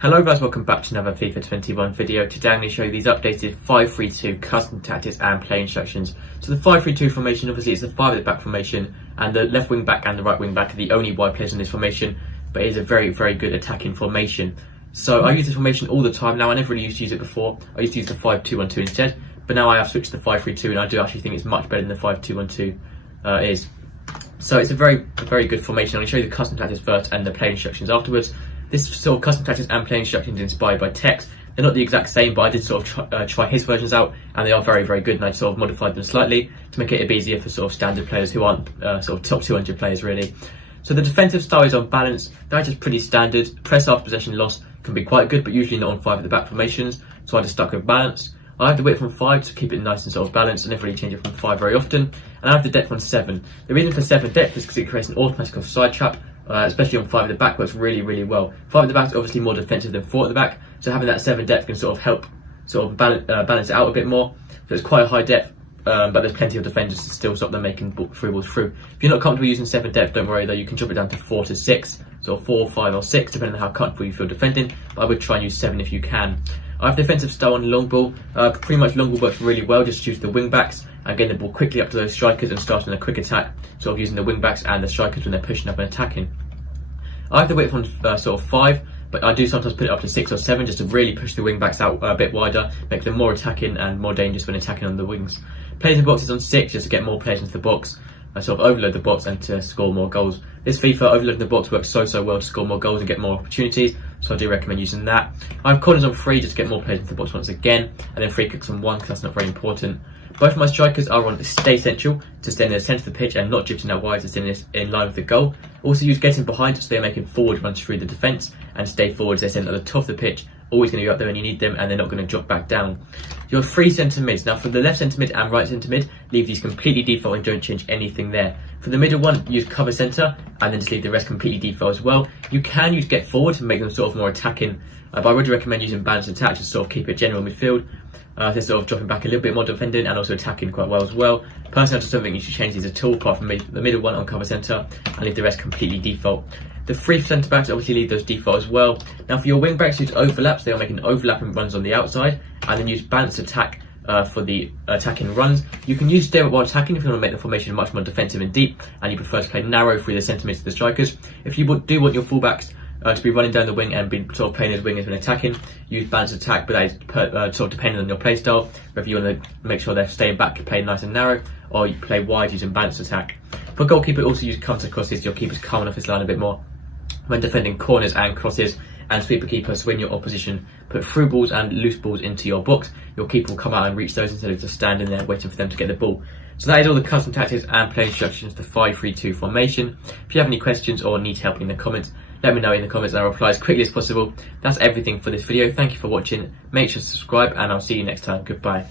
Hello guys, welcome back to another FIFA 21 video. Today I'm going to show you these updated 5-3-2 custom tactics and play instructions. So the 5-3-2 formation obviously is the 5 at the back formation, and the left wing back and the right wing back are the only wide players in this formation, but it is a very good attacking formation. So I use this formation all the time now. I never really used to use it before. I used to use the 5-2-1-2 instead, but now I have switched to the 5-3-2 and I do actually think it's much better than the 5-2-1-2 is. So it's a very good formation. I'm going to show you the custom tactics first and the play instructions afterwards. This sort of custom tactics and play instructions inspired by Tex. They're not the exact same, but I did sort of try his versions out, and they are very good, and I sort of modified them slightly to make it a bit easier for sort of standard players who aren't sort of top 200 players really. So the defensive style is on balance. That's just pretty standard. Press after possession loss can be quite good, but usually not on 5 at the back formations, so I just stuck with balance. I have the width from 5 to keep it nice and sort of balanced. I never really change it from 5 very often. And I have the depth on 7. The reason for 7 depth is because it creates an automatic offside trap, especially on 5 at the back, works really well. 5 at the back is obviously more defensive than 4 at the back, so having that 7 depth can sort of help balance it out a bit more. So it's quite a high depth, but there's plenty of defenders to still stop them making through balls through. If you're not comfortable using 7 depth, don't worry though, you can drop it down to 4 to 6, so 4, 5 or 6 depending on how comfortable you feel defending, but I would try and use 7 if you can. I have defensive style on long ball. Pretty much long ball works really well, just use the wing backs and getting the ball quickly up to those strikers and starting a quick attack, sort of using the wing backs and the strikers when they're pushing up and attacking. I have the width on sort of 5, but I do sometimes put it up to 6 or 7 just to really push the wing backs out a bit wider, make them more attacking and more dangerous when attacking on the wings. Players in boxes on 6 just to get more players into the box, sort of overload the box and to score more goals. This FIFA overloading the box works so well to score more goals and get more opportunities, so I do recommend using that. I have corners on 3 just to get more players into the box once again, and then free kicks on 1 because that's not very important. Both of my strikers are on stay central to stay in the centre of the pitch and not drifting out wide to stay in line with the goal. Also use getting behind so they're making forward runs through the defence, and stay forward so they're staying at the top of the pitch, always going to be up there when you need them and they're not going to drop back down. Your 3 centre mids. Now for the left centre mid and right centre mid, leave these completely default and don't change anything there. For the middle one, use cover centre and then just leave the rest completely default as well. You can use get forward to make them sort of more attacking, but I would recommend using balanced attack to sort of keep it general midfield. They're sort of dropping back a little bit more defending and also attacking quite well as well. Personally, I just don't think you should change these at all, apart from the middle one on cover centre, and leave the rest completely default. The 3 centre backs, obviously leave those default as well. Now for your wing backs, use overlaps. They are making overlapping runs on the outside, and then use balanced attack for the attacking runs. You can use stay while attacking if you want to make the formation much more defensive and deep, and you prefer to play narrow through the centre mids to the strikers. If you do want your fullbacks to be running down the wing and be sort of playing as wingers when attacking, use balanced attack, but that is sort of depending on your play style. Whether you want to make sure they're staying back, playing nice and narrow, or you play wide using balanced attack. For goalkeeper, also use counter crosses. Your keeper's coming off his line a bit more when defending corners and crosses, and sweeper keeper, so when your opposition put through balls and loose balls into your box, your keeper will come out and reach those instead of just standing there waiting for them to get the ball. So that is all the custom tactics and play instructions to 5-3-2 formation. If you have any questions or need help in the comments, let me know in the comments and I'll reply as quickly as possible. That's everything for this video. Thank you for watching. Make sure to subscribe and I'll see you next time. Goodbye.